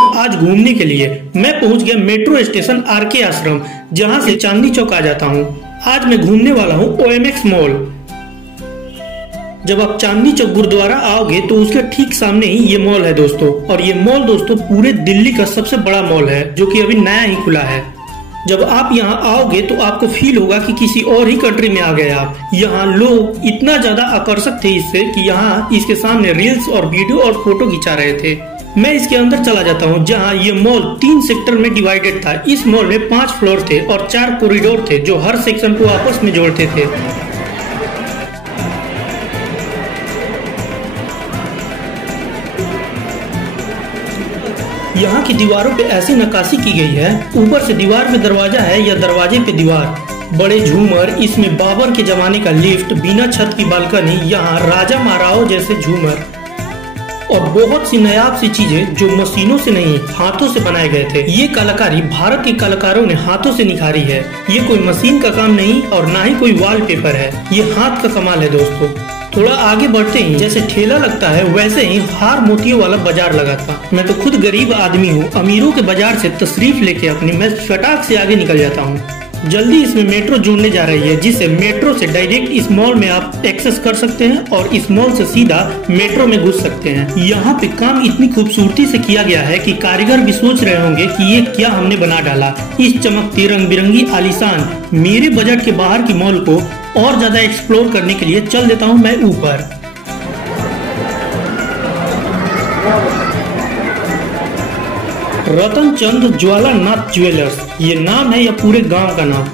आज घूमने के लिए मैं पहुंच गया मेट्रो स्टेशन आरके आश्रम, जहां से चांदनी चौक आ जाता हूं। आज मैं घूमने वाला हूं ओएमएक्स मॉल। जब आप चांदनी चौक गुरुद्वारा आओगे तो उसके ठीक सामने ही ये मॉल है दोस्तों। और ये मॉल दोस्तों पूरे दिल्ली का सबसे बड़ा मॉल है, जो कि अभी नया ही खुला है। जब आप यहाँ आओगे तो आपको फील होगा कि किसी और ही कंट्री में आ गए आप। यहाँ लोग इतना ज्यादा आकर्षक थे इससे कि यहाँ इसके सामने रील्स और वीडियो और फोटो खिंचा रहे थे। मैं इसके अंदर चला जाता हूँ, जहाँ ये मॉल 3 सेक्टर में डिवाइडेड था। इस मॉल में 5 फ्लोर थे और 4 कॉरिडोर थे, जो हर सेक्शन को आपस में जोड़ते थे। यहाँ की दीवारों पे ऐसी नक्काशी की गई है, ऊपर से दीवार पे दरवाजा है या दरवाजे पे दीवार। बड़े झूमर, इसमें बाबर के जमाने का लिफ्ट, बिना छत की बालकनी, यहाँ राजा महाराओं जैसे झूमर और बहुत सी नायाब सी चीजें जो मशीनों से नहीं हाथों से बनाए गए थे। ये कलाकारी भारत के कलाकारों ने हाथों से निखारी है। ये कोई मशीन का काम नहीं और ना ही कोई वॉलपेपर है, ये हाथ का कमाल है दोस्तों। थोड़ा आगे बढ़ते ही जैसे ठेला लगता है, वैसे ही हार मोतियों वाला बाजार लगा था। मैं तो खुद गरीब आदमी हूँ, अमीरों के बाजार से तशरीफ लेके अपनी मैं फटाक से आगे निकल जाता हूँ। जल्दी इसमें मेट्रो जुड़ने जा रही है, जिससे मेट्रो से डायरेक्ट इस मॉल में आप एक्सेस कर सकते हैं और इस मॉल से सीधा मेट्रो में घुस सकते हैं। यहाँ पे काम इतनी खूबसूरती से किया गया है कि कारीगर भी सोच रहे होंगे कि ये क्या हमने बना डाला। इस चमकती रंग बिरंगी आलीशान मेरे बजट के बाहर की मॉल को और ज्यादा एक्सप्लोर करने के लिए चल देता हूँ मैं ऊपर। रतन चंद ज्वालानाथ ज्वेलर्स ये नाम है या पूरे गांव का नाम।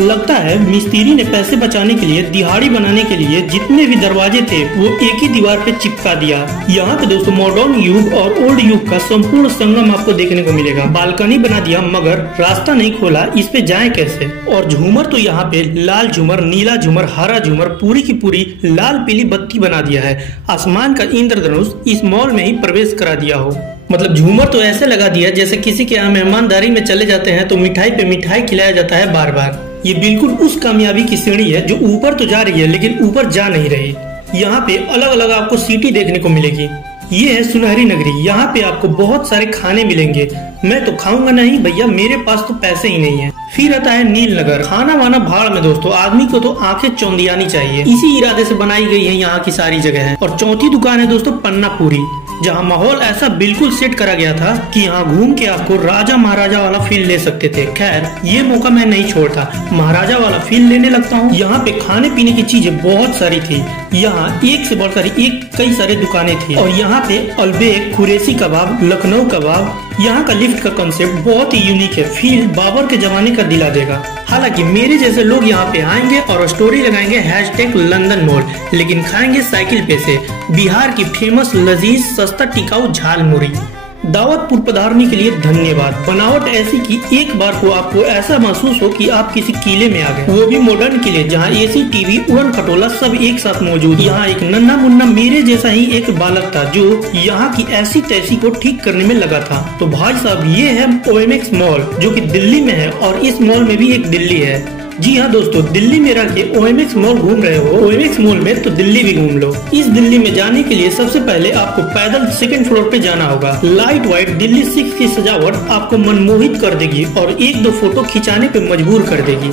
लगता है मिस्त्री ने पैसे बचाने के लिए दिहाड़ी बनाने के लिए जितने भी दरवाजे थे वो एक ही दीवार पे चिपका दिया। यहाँ पे दोस्तों मॉडर्न युग और ओल्ड युग का संपूर्ण संगम आपको देखने को मिलेगा। बालकनी बना दिया मगर रास्ता नहीं खोला, इस पे जाएं कैसे। और झूमर तो यहाँ पे लाल झूमर, नीला झूमर, हरा झूमर, पूरी की पूरी लाल पीली बत्ती बना दिया है। आसमान का इंद्रधनुष इस मॉल में ही प्रवेश करा दिया हो। मतलब झूमर तो ऐसे लगा दिया जैसे किसी के यहाँ मेहमानदारी में चले जाते हैं तो मिठाई पे मिठाई खिलाया जाता है बार बार। ये बिल्कुल उस कामयाबी की सीढ़ी है जो ऊपर तो जा रही है लेकिन ऊपर जा नहीं रही। यहाँ पे अलग अलग आपको सिटी देखने को मिलेगी। ये है सुनहरी नगरी, यहाँ पे आपको बहुत सारे खाने मिलेंगे। मैं तो खाऊंगा नहीं भैया, मेरे पास तो पैसे ही नहीं है। फिर आता है नील नगर, खाना वाना भाड़ में दोस्तों, आदमी को तो आंखें चौंधियानी चाहिए। इसी इरादे से बनाई गई है यहाँ की सारी जगह है। और चौथी दुकान है दोस्तों पन्ना पूरी, जहाँ माहौल ऐसा बिल्कुल सेट करा गया था कि यहाँ घूम के आपको राजा महाराजा वाला फील ले सकते थे। खैर ये मौका मैं नहीं छोड़ता, महाराजा वाला फील लेने लगता हूँ। यहाँ पे खाने पीने की चीजें बहुत सारी थी। यहाँ एक से बढ़कर एक कई सारे दुकानें थी। और यहाँ पे अलबेक, कुरैशी कबाब, लखनऊ कबाब, यहाँ का लिफ्ट का कंसेप्ट बहुत ही यूनिक है। फील बाबर के जमाने का दिला देगा। हालांकि मेरे जैसे लोग यहाँ पे आएंगे और स्टोरी लगाएंगे #लंदन मॉल, लेकिन खाएंगे साइकिल पे से बिहार की फेमस लजीज सस्ता टिकाऊ झाल मुरी। दावतपुर पधारने के लिए धन्यवाद। बनावट ऐसी कि एक बार को आपको ऐसा महसूस हो कि आप किसी किले में आ गए, वो भी मॉडर्न किले जहाँ AC, टीवी, उड़न खटोला सब एक साथ मौजूद। यहाँ एक नन्हा मुन्ना मेरे जैसा ही एक बालक था जो यहाँ की ऐसी तैसी को ठीक करने में लगा था। तो भाई साहब ये है ओएमएक्स मॉल, जो कि दिल्ली में है और इस मॉल में भी एक दिल्ली है। जी हाँ दोस्तों, दिल्ली में रह के ओएमएक्स मॉल घूम रहे हो, ओएमएक्स मॉल में तो दिल्ली भी घूम लो। इस दिल्ली में जाने के लिए सबसे पहले आपको पैदल 2nd फ्लोर पे जाना होगा। लाइट वाइट दिल्ली 6 की सजावट आपको मनमोहित कर देगी और 1-2 फोटो खिंचाने पे मजबूर कर देगी,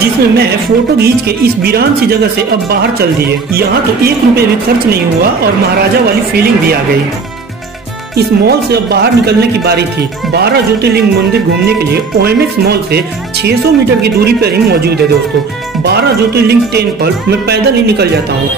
जिसमें मैं फोटो खींच के इस वीरान सी जगह से अब बाहर चल दिए। यहाँ तो 1 रुपए भी खर्च नहीं हुआ और महाराजा वाली फीलिंग भी आ गई। इस मॉल से अब बाहर निकलने की बारी थी। 12 ज्योतिर्लिंग मंदिर घूमने के लिए ओएमएक्स मॉल से 600 मीटर की दूरी पर ही मौजूद है दोस्तों। 12 ज्योतिर्लिंग टेम्पल मैं पैदल ही निकल जाता हूँ।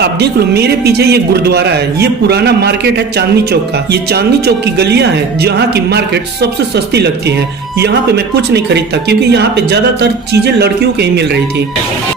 आप देख लो मेरे पीछे ये गुरुद्वारा है। ये पुराना मार्केट है चांदनी चौक का। ये चांदनी चौक की गलियां हैं जहाँ की मार्केट सबसे सस्ती लगती है। यहाँ पे मैं कुछ नहीं खरीदता क्योंकि यहाँ पे ज्यादातर चीजें लड़कियों के ही मिल रही थी।